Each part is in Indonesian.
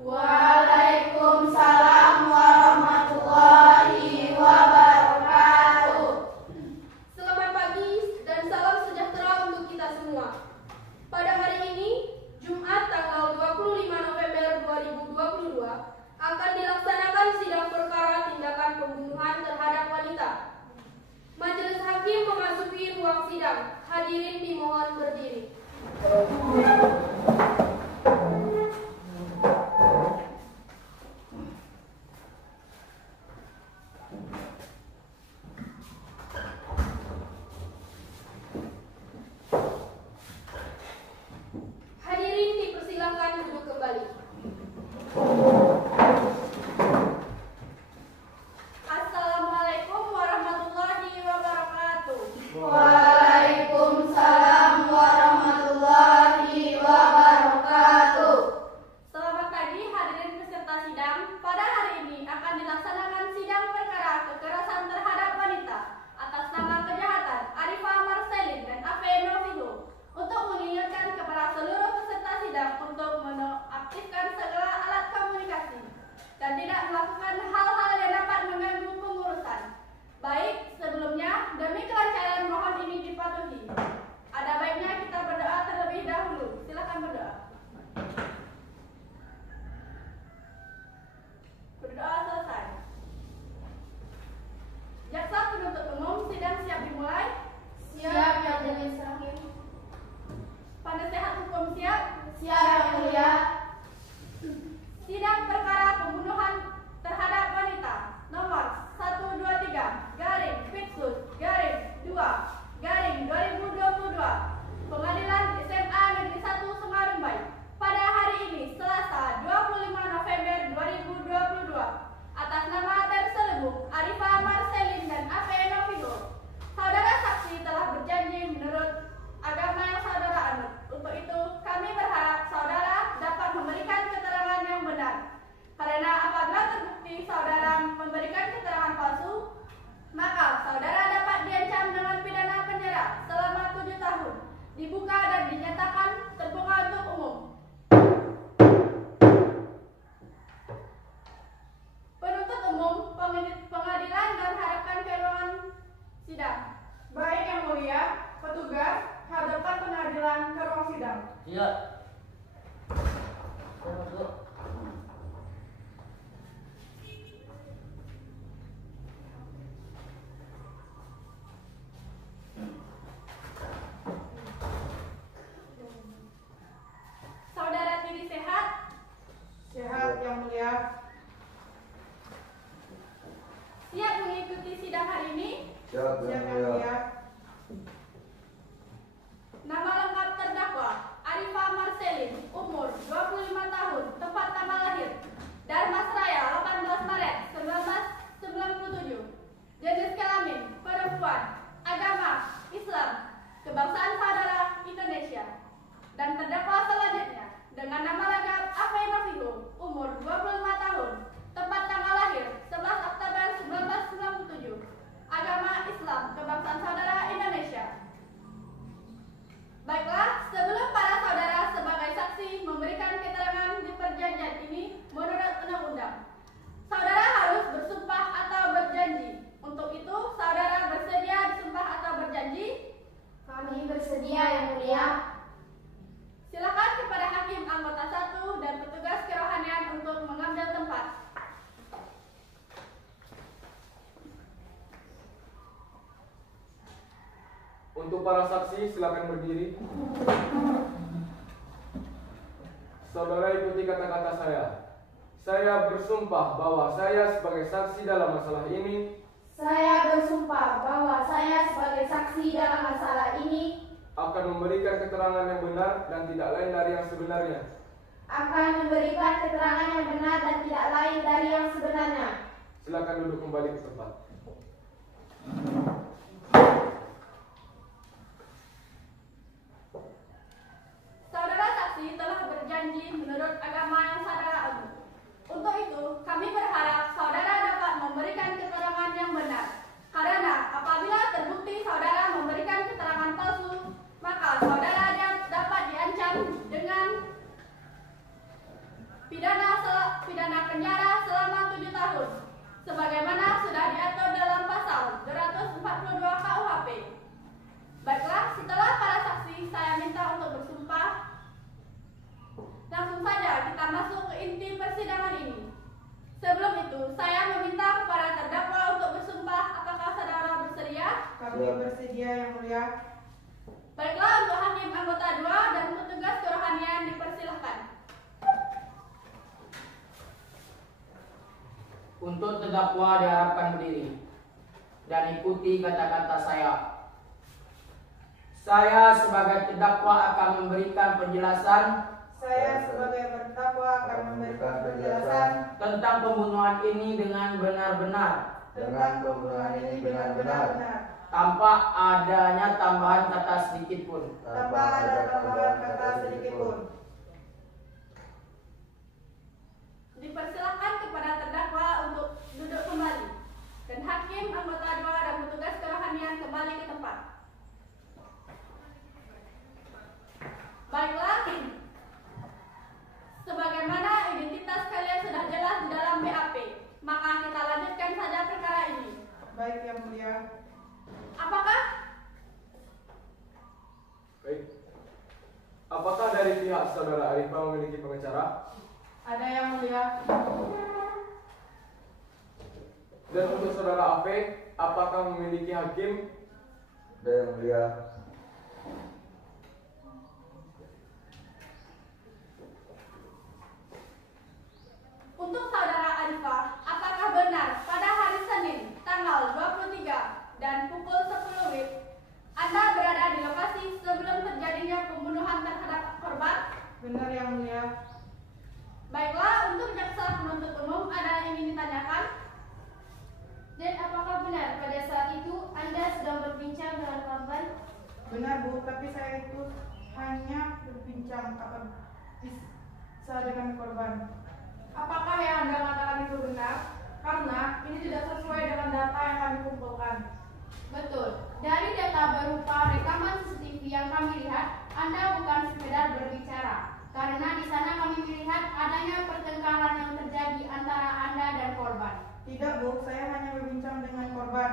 Waalaikumsalam warahmatullahi wabarakatuh. Selamat pagi dan salam sejahtera untuk kita semua. Pada hari ini, Jumat tanggal 25 November 2022, akan dilaksanakan sidang perkara tindakan pembunuhan terhadap wanita. Majelis Hakim memasuki ruang sidang. Hadirin dimohon berdiri. Hadirin dipersilakan duduk kembali. Assalamualaikum warahmatullahi wabarakatuh. Waalaikumsalam warahmatullahi wabarakatuh. Selamat pagi hadirin peserta sidang. Pada hari ini akan dilaksanakan sidang perkara kekerasan terhadap wanita atas nama kejahatan Arifah Marcelin dan Ave Novigo, untuk mengingatkan kepada seluruh peserta sidang untuk menonaktifkan segala alat komunikasi dan tidak melakukan hal-hal yang dapat mengganggu pengurusan. Baik, sebelumnya demi kelancaran mohon ini dipatuhi. Ada baiknya kita berdoa terlebih dahulu. Silakan berdoa. Berdoa selesai. Jaksa penuntut umum, sidang siap dimulai. Siap ya Majelis Hakim. Penasehat hukum siap. Siap yang mulia. Sidang perkara pembunuhan terhadap wanita nomor 123 garing Pitsus garing 2 garing 2022 Pengadilan SMA Negeri 1 Semarang pada hari ini Selasa 25 November 2022 atas nama terselubung Arifah Marcelin dan Ave Novigo. Saudara saksi telah berjanji menurut agama yang saudara anut. Untuk itu kami berharap saudara dapat memberikan keterangan yang benar. Karena apabila terbukti saudara memberikan keterangan palsu, maka saudara dapat diancam dengan pidana penjara selama 7 tahun, dibuka dan dinyatakan terbuka untuk umum. Penuntut umum, pengadilan mengharapkan ke ruangan sidang. Baik yang mulia, petugas, hadapan pengadilan ke ruang sidang. Iya. Saya masuk. Saudara Tiri sehat? Sehat yang mulia. Siap mengikuti sidang hari ini? Siap Siap yang yang mulia. mulia. Nama lengkap terdakwa Arifah Marcelin, umur 25 tahun, tempat tanggal lahir Darmasraya 18 Maret 1997, jenis kelamin perempuan, agama Islam, kebangsaan saudara Indonesia. Dan terdakwa selanjutnya dengan nama lengkap Ave Novigo, umur 25 tahun, tempat tanggal lahir 11 Oktober 1997, agama Islam, kebangsaan saudara Indonesia. Baiklah, sebelum para saudara sebagai saksi memberikan keterangan di perjanjian ini menurut undang-undang, saudara harus bersumpah atau berjanji. Untuk itu, saudara bersedia disumpah atau berjanji? Kami bersedia yang mulia. Silakan kepada hakim anggota 1 dan petugas kerohanian untuk mengambil tempat. Untuk para saksi, silakan berdiri. Saudara ikuti kata-kata saya. Saya bersumpah bahwa saya sebagai saksi dalam masalah ini Saya bersumpah bahwa saya sebagai saksi dalam masalah ini akan memberikan keterangan yang benar dan tidak lain dari yang sebenarnya. akan memberikan keterangan yang benar dan tidak lain dari yang sebenarnya. Silakan duduk kembali ke tempat. Saudara saksi telah berjanji menurut agama yang saudara anut. Untuk itu, kami berharap saudara dapat memberikan keterangan yang benar. Karena apabila terbukti saudara memberikan keterangan palsu, maka saudara dapat diancam dengan pidana selama penjara selama 7 tahun, sebagaimana sudah diatur dalam pasal 242 KUHP. Baiklah, setelah para saksi saya minta untuk bersumpah. Langsung saja kita masuk ke inti persidangan ini. Sebelum itu, saya meminta kepada terdakwa untuk bersumpah. Apakah saudara bersedia? Kami bersedia, Yang Mulia. Baiklah, untuk hakim anggota 2 dan petugas kerohanian dipersilahkan. Untuk terdakwa diharapkan berdiri dan ikuti kata-kata saya. Saya sebagai terdakwa akan memberikan penjelasan Saya sebagai terdakwa akan memberikan penjelasan tentang pembunuhan ini dengan benar-benar, tanpa adanya tambahan kata sedikit pun. tanpa ada tambahan kata sedikit pun. Dipersilahkan kepada terdakwa untuk duduk kembali, dan hakim anggota 2 dan petugas kerohanian kembali ke tempat. Baiklah, sebagaimana identitas kalian sudah jelas di dalam BAP, maka kita lanjutkan saja perkara ini. Baik, Yang Mulia. Apakah? Baik. Apakah dari pihak saudara Arifah memiliki pengacara? Ada, Yang Mulia. Dan untuk saudara AP, apakah memiliki hakim? Ada, Yang Mulia. Untuk saudara Arifah, apakah benar pada hari Senin tanggal 23 dan pukul 10 WIB Anda berada di lokasi sebelum terjadinya pembunuhan terhadap korban? Benar, Yang Mulia. Baiklah, untuk jaksa penuntut umum ada yang ingin ditanyakan? Dan apakah benar pada saat itu Anda sedang berbincang dengan korban? Benar, Bu, tapi saya itu hanya berbincang bisa dengan korban. Apakah yang Anda katakan itu benar? Karena ini tidak sesuai dengan data yang kami kumpulkan. Betul. Dari data berupa rekaman CCTV yang kami lihat, Anda bukan sekedar berbicara. Karena di sana kami melihat adanya pertengkaran yang terjadi antara Anda dan korban. Tidak, Bu, saya hanya berbincang dengan korban.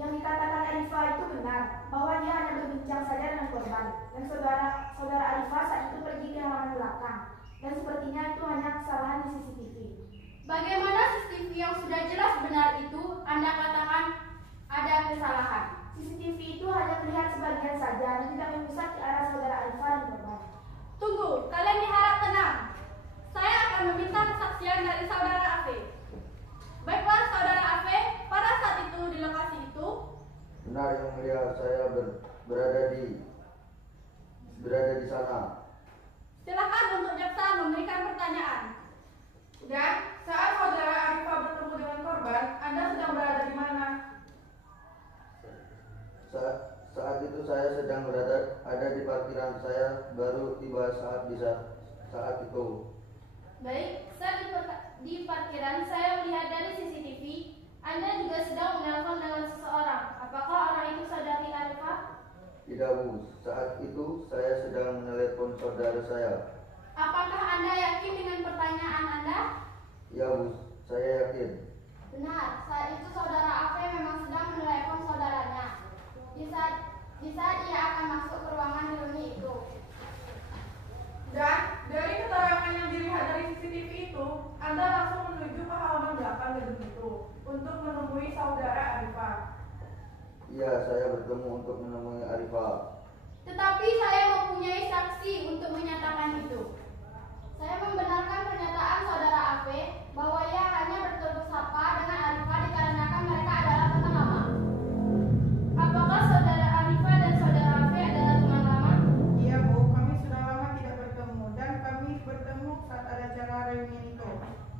Yang dikatakan Arifah itu benar, bahwa dia hanya berbincang saja dengan korban. Dan saudara Arifah saat itu pergi ke halaman belakang. Dan sepertinya itu hanya kesalahan di CCTV. Bagaimana CCTV yang sudah jelas benar itu Anda katakan ada kesalahan? CCTV itu hanya terlihat sebagian saja dan tidak memusat ke arah saudara Arifah dan korban. Tunggu, kalian diharap tenang. Saya akan meminta kesaksian dari saudara Afe. Baiklah, saudara Afe, pada saat itu di lokasi itu. Benar, Yang Mulia, saya berada di sana. Silakan untuk jaksa memberikan pertanyaan. Dan saat saudara Arifah bertemu dengan korban, Anda sedang berada di mana? Saat itu saya sedang ada di parkiran. Saya baru tiba saat itu. Baik, saat di parkiran saya melihat dari CCTV Anda juga sedang menelpon dengan seseorang. Apakah orang itu saudari Arifah? Tidak, Bu. Saat itu saya sedang menelepon saudara saya. Apakah Anda yakin dengan pertanyaan Anda? Ya, Bu, saya yakin. Benar, saat itu saudara Afe memang sedang menelepon saudaranya. Di saat ia akan masuk ke ruangan reuni itu. Dan dari keterangan yang dilihat dari CCTV itu, Anda langsung menuju ke halaman belakang gedung itu untuk menemui saudara Arifah. Iya, saya bertemu untuk menemui Arifah. Tetapi saya mempunyai saksi untuk menyatakan itu. Saya membenarkan pernyataan saudara Afe bahwa ia hanya bertegur sapa dengan Arifah dikarenakan mereka adalah teman lama. Apakah saudara Arifah dan saudara Afe adalah teman lama? Iya, Bu, kami sudah lama tidak bertemu dan kami bertemu saat ada acara reuni itu.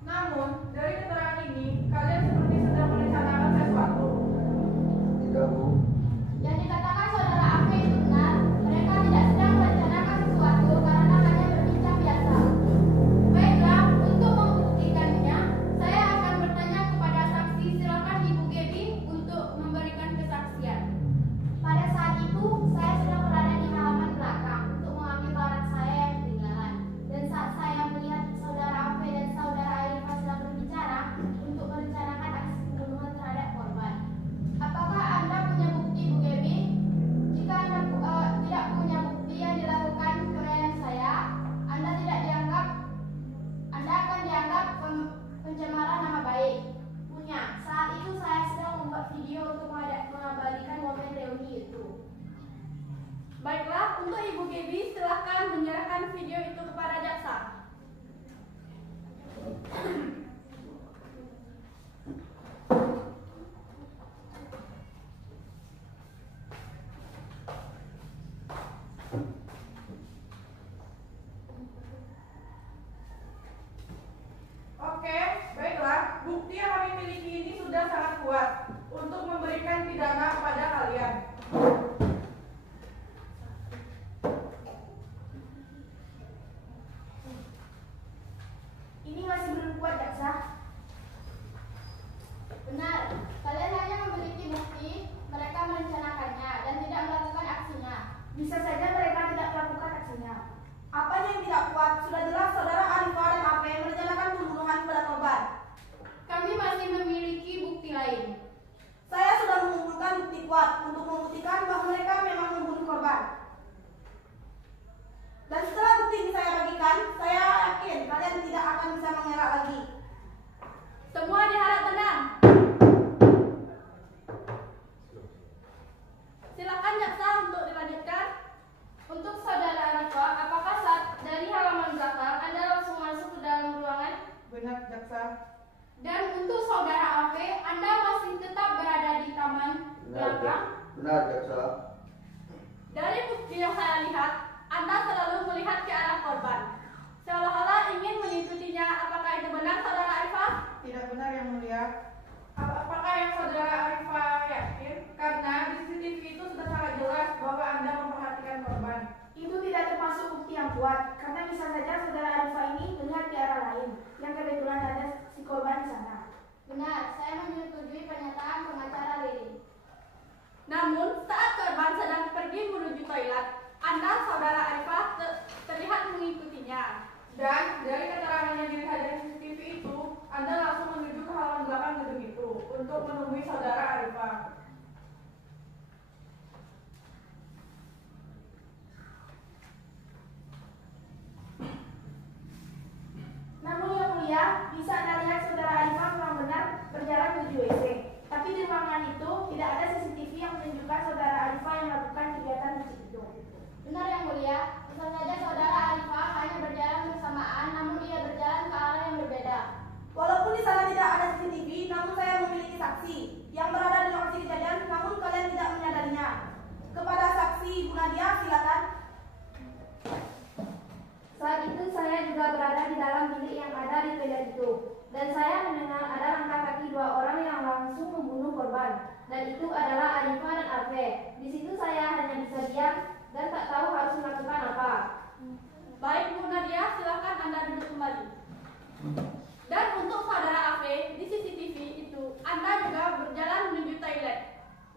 Namun, dari keterangan ini, kalian seperti sedang merencanakan sesuatu. Tidak, Bu. Yang dikatakan saudara Afe itu benar. Mereka tidak sedang merencanakan sesuatu karena hanya berbincang biasa. Baiklah, untuk membuktikannya, saya akan bertanya kepada saksi. Silakan Ibu Gebi untuk memberikan kesaksian. Pada saat itu, saya sedang berada di halaman belakang untuk mengambil barang saya yang ketinggalan. Dan saat saya melihat saudara Afe dan saudara Arifah sedang berbincang jaksa. Dan untuk saudara Ave, Anda masih tetap berada di taman belakang. Benar, jaksa. Dari bukti yang saya lihat, Anda selalu melihat ke arah korban, seolah-olah ingin mengikutinya. Apakah itu benar, saudara Arifah? Tidak benar, Yang Mulia. Apakah yang saudara Arifah yakin? Karena di CCTV itu sudah sangat jelas bahwa Anda memperhatikan korban. Itu tidak termasuk bukti yang kuat, karena bisa saja saudara Arifah ini melihat ke arah lain, yang kebetulan ada si korban di sana. Benar, saya menyetujui pernyataan pengacara Lili. Namun, saat korban sedang pergi menuju toilet, Anda, saudara Arifah, terlihat mengikutinya. Dan dari keterangan yang dilihat dari CCTV itu, Anda langsung menuju ke halaman belakang gedung itu untuk menemui saudara Arifah. Namun Yang Mulia, bisa Anda lihat saudara Arifah memang benar berjalan menuju WC. Tapi di ruangan itu tidak ada CCTV yang menunjukkan saudara Arifah yang melakukan kegiatan di situ. Benar, Yang Mulia, bisa saja saudara Arifah hanya berjalan bersamaan, namun ia berjalan ke arah yang berbeda. Walaupun di sana tidak ada CCTV, namun saya memiliki saksi yang berada di lokasi kejadian, namun kalian tidak menyadarinya. Kepada saksi Ibu Nadia, silakan. Saat itu saya juga berada di dalam bilik yang ada di toilet itu. Dan saya mendengar ada langkah kaki dua orang yang langsung membunuh korban. Dan itu adalah Arifah dan Ave. Di situ saya hanya bisa diam dan tak tahu harus melakukan apa. Baik, Bu Nadia, silakan Anda duduk kembali. Dan untuk saudara Ave, di CCTV itu, Anda juga berjalan menuju toilet.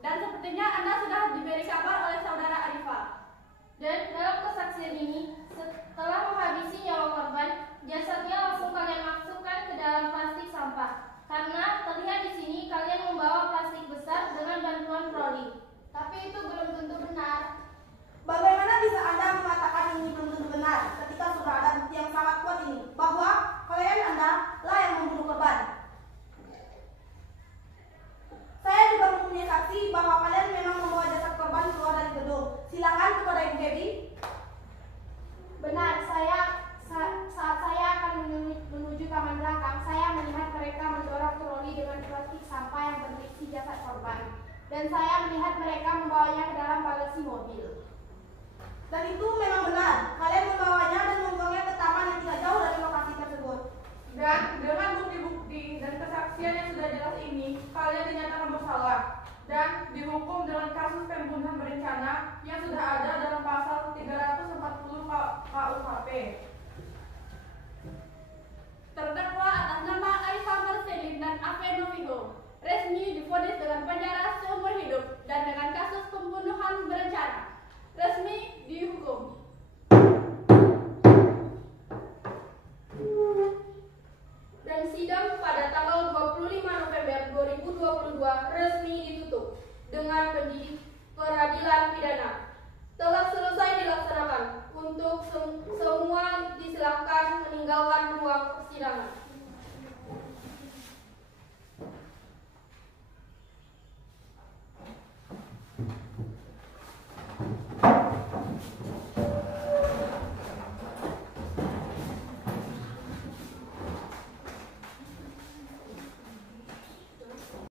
Dan sepertinya Anda sudah diberi kabar oleh saudara Arifah. Dan dalam kesaksian ini, setelah menghabisi nyawa korban, jasadnya langsung kalian masukkan ke dalam plastik sampah. Karena terlihat di sini kalian membawa plastik besar dengan bantuan troli. Tapi itu belum tentu benar. Bagaimana bisa Anda mengatakan ini belum tentu benar ketika sudah ada bukti yang sangat kuat ini bahwa klien Anda lah yang membunuh korban? Saya juga mempunyai saksi bahwa kalian memang membawa jasad korban keluar dari gedung. Silakan kepada Ibu Gaby. Benar, saat saya akan menuju taman belakang, saya melihat mereka mendorong troli dengan plastik sampah yang berisi jasad korban. Dan saya melihat mereka membawanya ke dalam bagasi mobil. Dan itu memang benar. Kalian membawanya dan membuangnya ke taman yang tidak jauh dari lokasi tersebut. Dan dengan bukti-bukti dan kesaksian yang sudah jelas ini, kalian dinyatakan bersalah dan dihukum dengan kasus pembunuhan berencana yang sudah ada dalam pasal 340 KUHP. Terdakwa atas nama Arifah Marcelin dan Ave Noviho resmi divonis dengan penjara seumur hidup dan dengan kasus pembunuhan berencana resmi dihukum. Dan sidang pada tanggal 25 November 2022 resmi ditutup dengan pendidikan